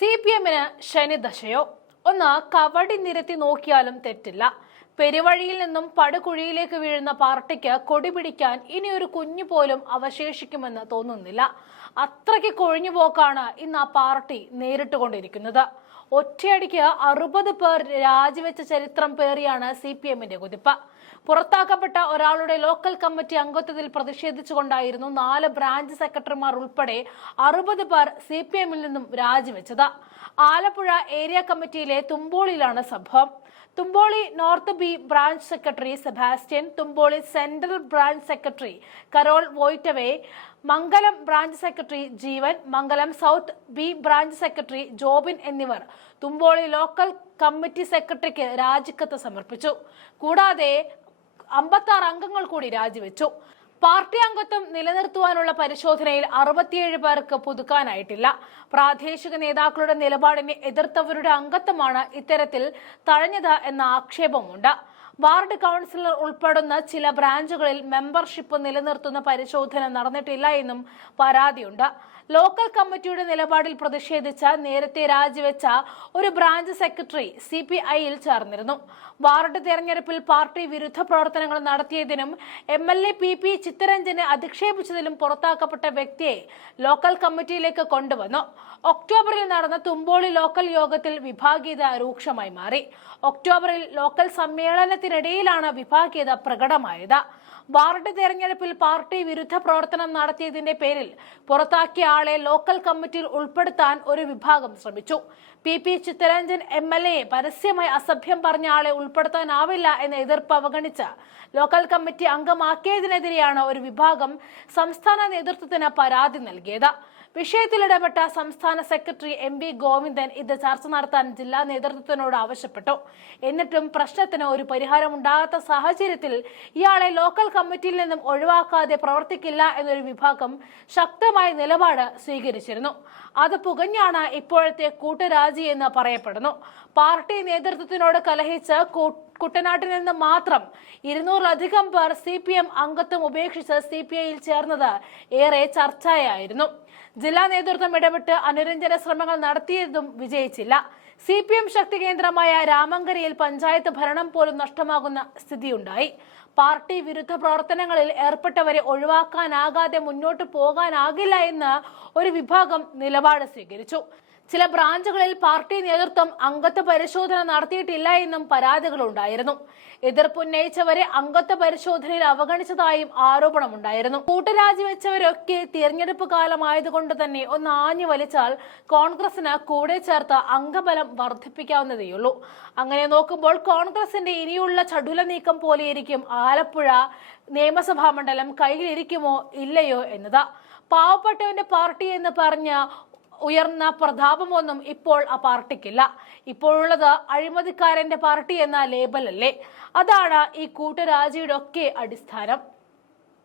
C P എമ്മിന് ശനിദശയോ. ഒന്ന് കവടി നിരത്തി നോക്കിയാലും തെറ്റില്ല. പെരുവഴിയിൽ നിന്നും പടുകുഴിയിലേക്ക് വീഴുന്ന പാർട്ടിക്ക് കൊടി പിടിക്കാൻ ഇനി ഒരു കുഞ്ഞു പോലും അവശേഷിക്കുമെന്ന് തോന്നുന്നില്ല. അത്രയ്ക്ക് കൊഴിഞ്ഞുപോക്കാണ് ഇന്ന് ആ പാർട്ടി നേരിട്ടുകൊണ്ടിരിക്കുന്നത്. ഒറ്റയടിക്ക് അറുപത് പേർ രാജിവെച്ച ചരിത്രം പേറിയാണ് സി പി എമ്മിന്റെ കുതിപ്പ്. പുറത്താക്കപ്പെട്ട ഒരാളുടെ ലോക്കൽ കമ്മിറ്റി അംഗത്വത്തിൽ പ്രതിഷേധിച്ചുകൊണ്ടായിരുന്നു നാല് ബ്രാഞ്ച് സെക്രട്ടറിമാർ ഉൾപ്പെടെ അറുപത് പേർ സി പി എമ്മിൽ നിന്നും രാജിവെച്ചത്. ആലപ്പുഴ ഏരിയ കമ്മിറ്റിയിലെ തുമ്പോളിയിലാണ് സംഭവം. Thumpoly north B branch secretary Sebastian Thumpoly central branch secretary Carol വോയ്റ്റവേ Mangalam branch secretary Jeevan Mangalam south B branch secretary Jobin എന്നിവർ തുമ്പോളി ലോക്കൽ കമ്മിറ്റി സെക്രട്ടറിക്ക് രാജിക്കത്ത് സമർപ്പിച്ചു. കൂടാതെ അമ്പത്തി ആറ് അംഗങ്ങൾ കൂടി രാജിവെച്ചു. പാർട്ടി അംഗത്വം നിലനിർത്തുവാനുള്ള പരിശോധനയിൽ അറുപത്തിയേഴ് പേർക്ക് പുതുക്കാനായിട്ടില്ല. പ്രാദേശിക നേതാക്കളുടെ നിലപാടിനെ എതിർത്തവരുടെ അംഗത്വമാണ് ഇത്തരത്തിൽ തഴഞ്ഞത് എന്ന ആക്ഷേപമുണ്ട് വാർഡ് കൗൺസിലർ ഉൾപ്പെടുന്ന ചില ബ്രാഞ്ചുകളിൽ മെമ്പർഷിപ്പ് നിലനിർത്തുന്ന പരിശോധന നടന്നിട്ടില്ല എന്നും പരാതിയുണ്ട്. ലോക്കൽ കമ്മിറ്റിയുടെ നിലപാടിൽ പ്രതിഷേധിച്ച നേരത്തെ രാജിവെച്ച ഒരു ബ്രാഞ്ച് സെക്രട്ടറി സി പി ഐയിൽ ചേർന്നിരുന്നു. വാർഡ് തെരഞ്ഞെടുപ്പിൽ പാർട്ടി വിരുദ്ധ പ്രവർത്തനങ്ങൾ നടത്തിയതിനും M L A P P ചിത്തരഞ്ജനെ അധിക്ഷേപിച്ചതിലും പുറത്താക്കപ്പെട്ട വ്യക്തിയെ ലോക്കൽ കമ്മിറ്റിയിലേക്ക് കൊണ്ടുവന്നു. ഒക്ടോബറിൽ നടന്ന തുമ്പോളി ലോക്കൽ യോഗത്തിൽ വിഭാഗീയത രൂക്ഷമായി മാറി. ഒക്ടോബറിൽ ലോക്കൽ സമ്മേളനത്തിനിടയിലാണ് വിഭാഗീയത പ്രകടമായത്. വാർഡ് തെരഞ്ഞെടുപ്പിൽ പാർട്ടി വിരുദ്ധ പ്രവർത്തനം നടത്തിയതിന്റെ പേരിൽ പുറത്താക്കിയ ആളെ ലോക്കൽ കമ്മിറ്റിയിൽ ഉൾപ്പെടുത്താൻ ഒരു വിഭാഗം ശ്രമിച്ചു. P P Chitharanjan M L A പരസ്യമായി അസഭ്യം പറഞ്ഞ ആളെ ഉൾപ്പെടുത്താനാവില്ല എന്ന എതിർപ്പ് അവഗണിച്ച് ലോക്കൽ കമ്മിറ്റി അംഗമാക്കിയതിനെതിരെയാണ് ഒരു വിഭാഗം സംസ്ഥാന നേതൃത്വത്തിന് പരാതി നൽകിയത്. വിഷയത്തിൽ ഇടപെട്ട സംസ്ഥാന സെക്രട്ടറി എം വി ഗോവിന്ദൻ ഇത് ചർച്ച നടത്താൻ ജില്ലാ നേതൃത്വത്തിനോട് ആവശ്യപ്പെട്ടു. എന്നിട്ടും പ്രശ്നത്തിന് ഒരു പരിഹാരമുണ്ടാകാത്ത സാഹചര്യത്തിൽ ഇയാളെ ലോക്കൽ കമ്മിറ്റിയിൽ നിന്നും ഒഴിവാക്കാതെ പ്രവർത്തിക്കില്ല എന്നൊരു വിഭാഗം ശക്തമായ നിലപാട് സ്വീകരിച്ചിരുന്നു. അത് പുകഞ്ഞാണ് ഇപ്പോഴത്തെ കൂട്ടരാജി എന്ന് പറയപ്പെടുന്നു. പാർട്ടി നേതൃത്വത്തിനോട് കലഹിച്ച് കുട്ടനാട്ടിൽ നിന്ന് മാത്രം ഇരുന്നൂറിലധികം പേർ സി പി എം അംഗത്വം ഉപേക്ഷിച്ച് സി പി ഐയിൽ ചേർന്നത് ഏറെ ചർച്ചയായിരുന്നു. ജില്ലാ നേതൃത്വം ഇടപെട്ട് അനുരഞ്ജന ശ്രമങ്ങൾ നടത്തിയതും വിജയിച്ചില്ല. സി പി എം ശക്തി കേന്ദ്രമായ രാമങ്കരയിൽ പഞ്ചായത്ത് ഭരണം പോലും നഷ്ടമാകുന്ന സ്ഥിതിയുണ്ടായി. പാർട്ടി വിരുദ്ധ പ്രവർത്തനങ്ങളിൽ ഏർപ്പെട്ടവരെ ഒഴിവാക്കാനാകാതെ മുന്നോട്ട് പോകാനാകില്ല എന്ന് ഒരു വിഭാഗം നിലപാട് സ്വീകരിച്ചു. ചില ബ്രാഞ്ചുകളിൽ പാർട്ടി നേതൃത്വം അംഗത്വ പരിശോധന നടത്തിയിട്ടില്ല എന്നും പരാതികളുണ്ടായിരുന്നു എതിർപ്പുന്നയിച്ചവരെ അംഗത്വ പരിശോധനയിൽ അവഗണിച്ചതായും ആരോപണമുണ്ടായിരുന്നു. കൂട്ടരാജിവെച്ചവരൊക്കെ തിരഞ്ഞെടുപ്പ് കാലമായതുകൊണ്ട് തന്നെ ഒന്ന് ആഞ്ഞു വലിച്ചാൽ കോൺഗ്രസിന് കൂടെ ചേർത്ത് അംഗബലം വർദ്ധിപ്പിക്കാവുന്നതേയുള്ളൂ. അങ്ങനെ നോക്കുമ്പോൾ കോൺഗ്രസിന്റെ ഇനിയുള്ള ചടുല നീക്കം പോലെയിരിക്കും ആലപ്പുഴ നിയമസഭാ മണ്ഡലം കയ്യിലിരിക്കുമോ ഇല്ലയോ എന്നത്. പാവപ്പെട്ടവന്റെ പാർട്ടി എന്ന് പറഞ്ഞ ഉയർന്ന പ്രതാപമൊന്നും ഇപ്പോൾ ആ പാർട്ടിക്കില്ല. ഇപ്പോഴുള്ളത് അഴിമതിക്കാരന്റെ പാർട്ടി എന്ന ലേബലല്ലേ. അതാണ് ഈ കൂട്ടരാജിയുടെ ഒക്കെ അടിസ്ഥാനം.